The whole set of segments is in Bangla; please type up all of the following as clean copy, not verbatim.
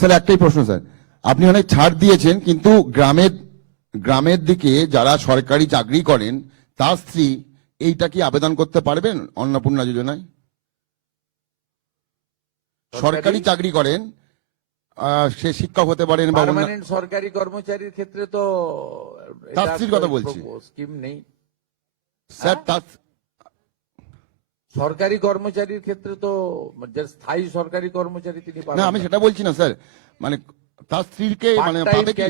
স্যার একটাই প্রশ্ন স্যার, আপনি অনেক ছাড় দিয়েছেন, কিন্তু গ্রামের দিকে যারা সরকারি চাকরি করেন তার স্ত্রী এইটা কি আবেদন করতে পারবেন অন্নপূর্ণা যোজনায়? সরকারি চাকরি করেন, সে শিক্ষক হতে পারেন বা পার্মানেন্ট সরকারি কর্মচারীর ক্ষেত্রে তো তার স্ত্রীর কথা বলছি স্কিম নেই স্যার। তার সরকারি কর্মচারীর ক্ষেত্রে তো যে স্থায়ী সরকারি কর্মচারী তিনি না, আমি সেটা বলছি না স্যার, মানে তার স্ত্রীকে মানে পাবে কি?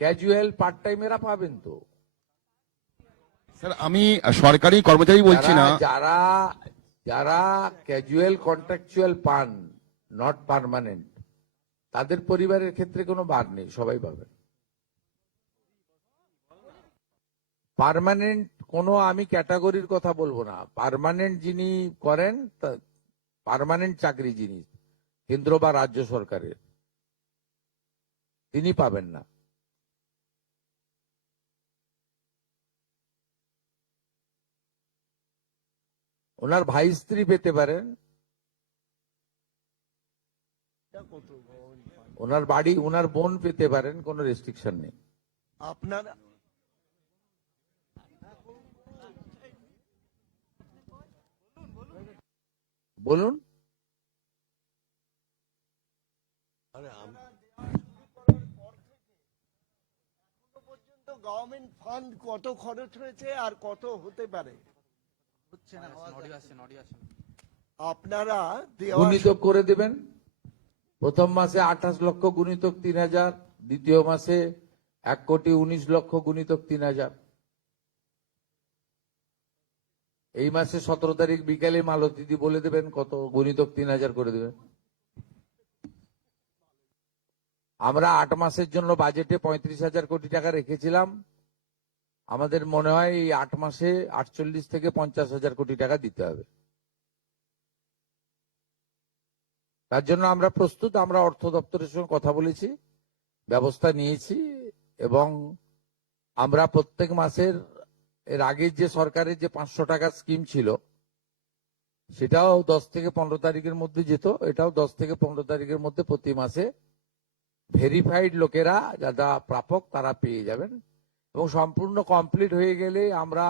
ক্যাজুয়াল পার্ট টাইম এরা পাবেন তো স্যার আমি সরকারি কর্মচারী বলছি না। যারা যারা ক্যাজুয়াল কন্ট্রাকচুয়াল পান, নট পার্মানেন্ট, তাদের পরিবারের ক্ষেত্রে কোনো বাদ নেই, সবাই পাবেন। পার্মানেন্ট কোনো আমি ক্যাটাগরির কথা বলবো না, পার্মানেন্ট যিনি করেন, পার্মানেন্ট চাকরি যিনি কেন্দ্র বা রাজ্য সরকারের, তিনি পাবেন না। ওনার ভাই স্ত্রী পেতে পারেন, ওনার বাড়ি ওনার বোন পেতে পারেন, কোনো রেস্ট্রিকশন নেই। আপনার বলুন। গভর্নমেন্ট ফান্ড কত খরচ হয়েছে আর কত হতে পারে আপনারা গুণিতক করে দেবেন। প্রথম মাসে 28 লক্ষ গুণিতক 3000, দ্বিতীয় মাসে 1,19,00,000 গুণিতক 3000। এই মাসে 17 তারিখ বিকালে মালতীদি বলে দেবেন কত গুণিতক 3000 করে দেবেন। আমরা 8 মাসের জন্য বাজেটে 35,000 কোটি টাকা রেখেছিলাম, আমাদের মনে হয় এই 8 মাসে 48 থেকে 50,000 কোটি টাকা দিতে হবে। তার জন্য আমরা প্রস্তুত, আমরা অর্থ দপ্তরের সঙ্গে কথা বলেছি, ব্যবস্থা নিয়েছি, এবং আমরা প্রত্যেক মাসের, এর আগে যে সরকারের যে 500 টাকার স্কিম ছিল সেটাও 10 থেকে 15 তারিখের মধ্যে যেত, এটাও 10 থেকে 15 তারিখের মধ্যে প্রতি মাসে ভেরিফাইড লোকেরা যারা প্রাপক তারা পেয়ে যাবেন, এবং সম্পূর্ণ কমপ্লিট হয়ে গেলে আমরা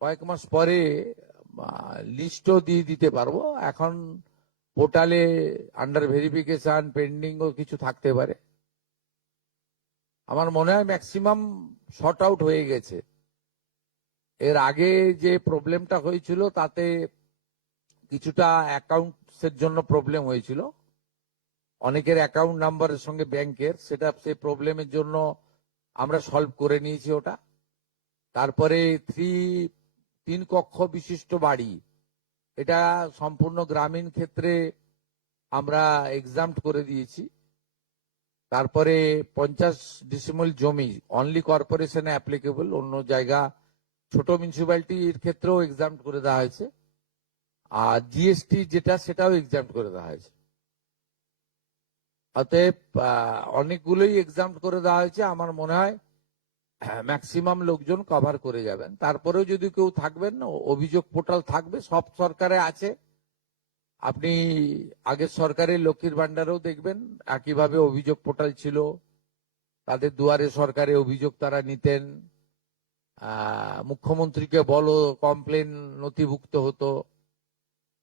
কয়েক মাস পরে লিস্টও দিয়ে দিতে পারবো। এখন পোর্টালে আন্ডার ভেরিফিকেশন পেন্ডিং ও কিছু থাকতে পারে, আমার মনে হয় ম্যাক্সিমাম শর্ট আউট হয়ে গেছে। এর আগে যে প্রবলেমটা হয়েছিল তাতে কিছুটা অ্যাকাউন্টসের জন্য প্রবলেম হয়েছিল, অনেকের অ্যাকাউন্ট নাম্বারের সঙ্গে ব্যাংকের, সেটা সেই প্রবলেমের জন্য আমরা সলভ করে নিয়েছি ওটা। তারপরে 3 কক্ষ বিশিষ্ট বাড়ি, এটা সম্পূর্ণ গ্রামীণ ক্ষেত্রে আমরা এক্সাম্পট করে দিয়েছি। তারপরে 50 ডিসিমল জমি অনলি কর্পোরেশনে অ্যাপ্লিকেবল, অন্য জায়গা ছোট মিউনিসিপ্যালিটির ক্ষেত্রেও এক্সাম্পট করে দেওয়া হয়েছে, আর জিএসটি যেটা সেটাও এক্সাম্পট করে দেওয়া হয়েছে। অতএব অনেকগুলোই এক্সাম্পট করে দেওয়া হয়েছে, আমার মনে হয় ম্যাক্সিমাম লোকজন কভার করে যাবেন। তারপরেও যদি কেউ থাকবেন, অভিযোগ পোর্টাল থাকবে, সব সরকারে আছে। আপনি আগের সরকারের লক্ষ্মীর ভান্ডারেও দেখবেন একইভাবে অভিযোগ পোর্টাল ছিল, তাদের দুয়ারে সরকারে অভিযোগ তারা নিতেন, মুখ্যমন্ত্রীকে বলো কমপ্লেন নথিভুক্ত হতো।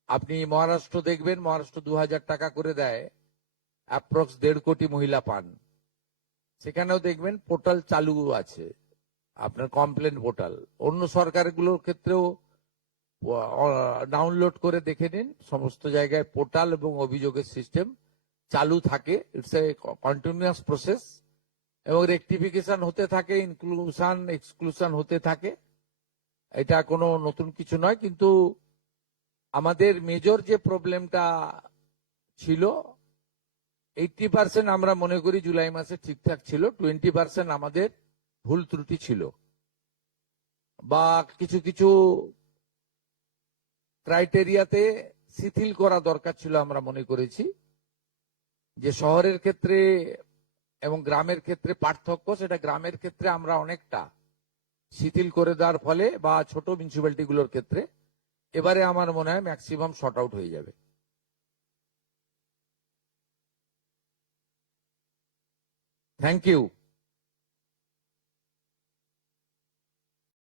আপনি মহারাষ্ট্র দেখবেন, মহারাষ্ট্র 2000 টাকা করে দেয়, অ্যাপ্রক্স 1.5 কোটি মহিলা পান, সেখানেও দেখবেন পোর্টাল চালু আছে, আপনার কমপ্লেন পোর্টাল। অন্য সরকারগুলোর ক্ষেত্রেও ডাউনলোড করে দেখে নিন, সমস্ত জায়গায় পোর্টাল এবং অভিযোগের সিস্টেম চালু থাকে। ইটস এ কন্টিনিউয়াস প্রসেস, এবং রেকটিফিকেশন হতে থাকে, ইনক্লুশন এক্সক্লুশন হতে থাকে, এটা কোনো নতুন কিছু নয়। কিন্তু আমাদের মেজর যে প্রবলেমটা ছিল, 80% আমরা মনে করি জুলাই মাসে ঠিকঠাক ছিল, 20% আমাদের ভুল ত্রুটি ছিল, বা কিছু কিছু ক্রাইটেরিয়াতে শিথিল করা দরকার ছিল। আমরা মনে করেছি যে শহরের ক্ষেত্রে এবং গ্রামের ক্ষেত্রে পার্থক্য, সেটা গ্রামের ক্ষেত্রে আমরা অনেকটা শিথিল করে দেওয়ার ফলে, বা ছোট মিউনিসিপ্যালিটি গুলোর ক্ষেত্রে এবারে আমার মনে হয় ম্যাক্সিমাম শর্ট আউট হয়ে যাবে। Thank you.